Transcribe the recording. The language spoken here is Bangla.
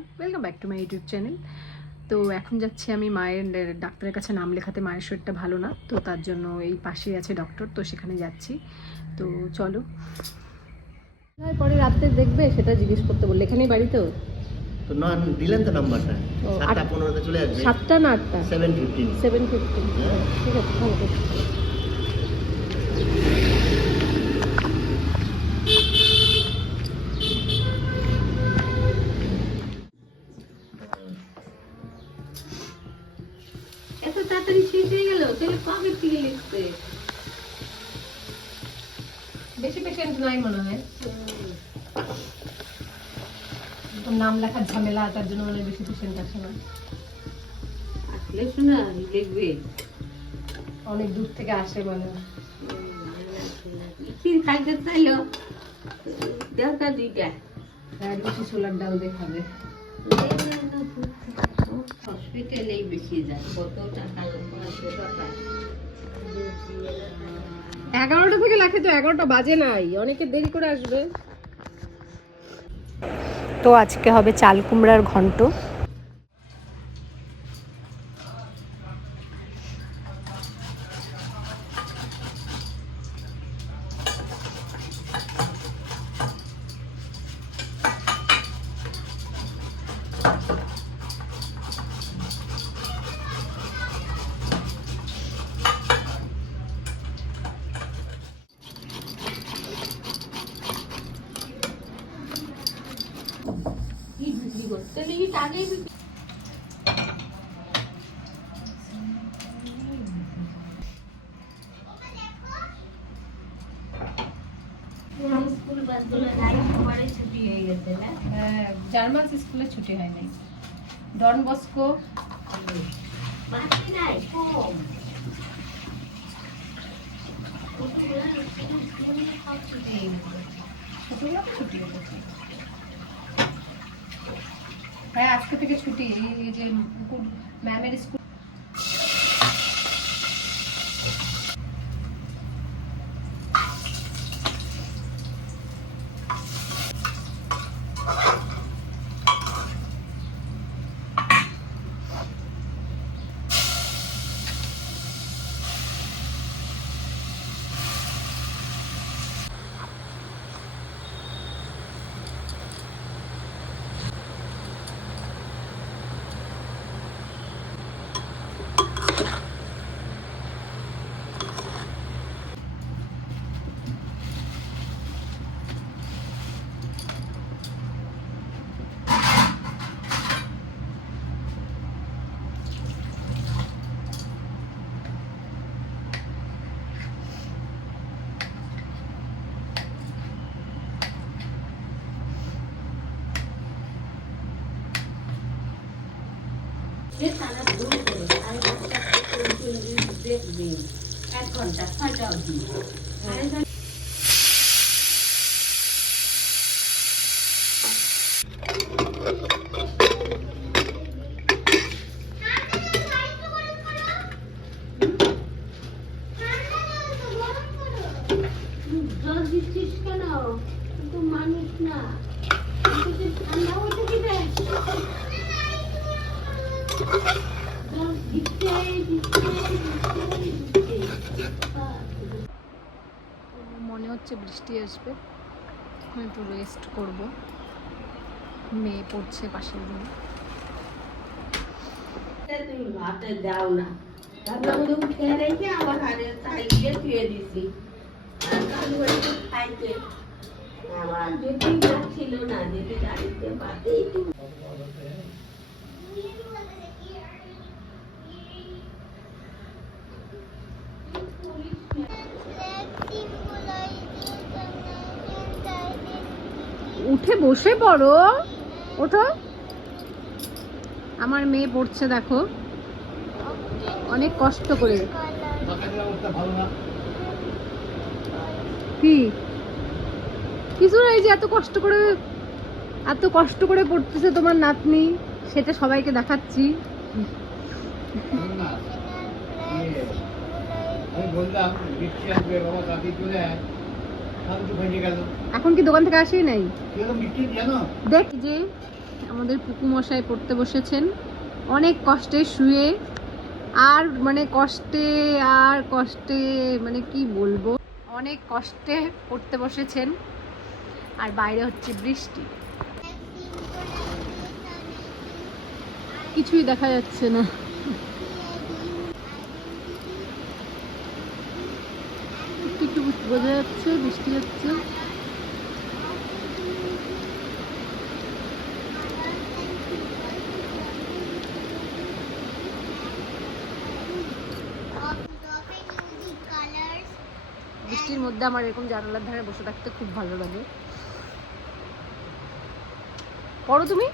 Everyone, welcome back to my YouTube channel. তো এখন যাচ্ছি আমি মায়ের ডাক্তারের কাছে নাম লেখাতে। মায়ের শরীরটা ভালো না, তো তার জন্য এই পাশেই আছে ডক্টর, তো সেখানে যাচ্ছি। তো চলো, পরে রাত্রে দেখবে সেটা জিজ্ঞেস করতে বললে। এখানেই বাড়ি তো না দিলেন তো নাম্বারটা 7:15 চলে আসবে। 7টা না 8টা? 7:15 7:15। ঠিক আছে, ভালো করে। এত তাড়াতাড়ি শেষ হয়ে গেল? তাহলে কবে থেকে লিখতে? বেশি পেশেন্ট নাই মনে হয়, নাম লেখার ঝামেলা, তার জন্য মনে হয় বেশি পেশেন্ট আসে না। আসলে শোনা দেখবে অনেক দূর থেকে আসে মানে। কি খাইতে চাইলো দেওয়া দুইটা আর বেশি ছোলার ডাল দিয়ে খাবে। হসপিটালেই বেশি যায়, কত টাকা টাকা। 11টা থেকে লেখে, তো 11টা বাজে নাই, অনেকে দেরি করে আসবে। তো আজকে হবে চাল কুমড়ার ঘন্ট। কি বিক্রি করতে আগে স্কুল বাসগুলো সবারই ছুটি হয়ে গেছে না? জার্মান স্কুলে ছুটি হয় নাই। ডন বস্কো বাকি নাই কম। হ্যাঁ, আজকে থেকে ছুটি। এই যে ম্যামের স্কুল। দেখবেন 1 ঘন্টা 6টা অবধি। জল দিচ্ছিস কেন? তো মানুষ না, ঠান্ডা হতে দিবে। মনে হচ্ছে বৃষ্টি আসবে, এখন একটু রেস্ট করব। মেয়ে পড়ছে পাশের রুমে। তুমি ভাতে দাও না, তারপরে ওদের উঠে রেখে আবার হারে তাই দিয়ে ধুয়ে দিছি। আর কালু একটু খাইতে আমার যেতে যাচ্ছিল না, যেতে গাড়িতে বাদে একটু উঠে বসে পড়ো, ওঠো। আমার মেয়ে পড়ছে দেখো, অনেক কষ্ট করে। কি কিছু না, এই যে এত কষ্ট করে পড়তেছে তোমার নাতনি, সেটা সবাইকে দেখাচ্ছি। এখন কি দোকান থেকে আসেই নাই? দেখ যে আমাদের পুকু মশাই পড়তে বসেছেন অনেক কষ্টে শুয়ে, আর মানে কষ্টে মানে কি বলবো, অনেক কষ্টে পড়তে বসেছেন। আর বাইরে হচ্ছে বৃষ্টি, কিছুই দেখা যাচ্ছে না। একটু একটু বোঝা যাচ্ছে বৃষ্টি হচ্ছে। বৃষ্টির মধ্যে আমার এরকম জানালার ধারে বসে থাকতে খুব ভালো লাগে। পড়ো তুমি।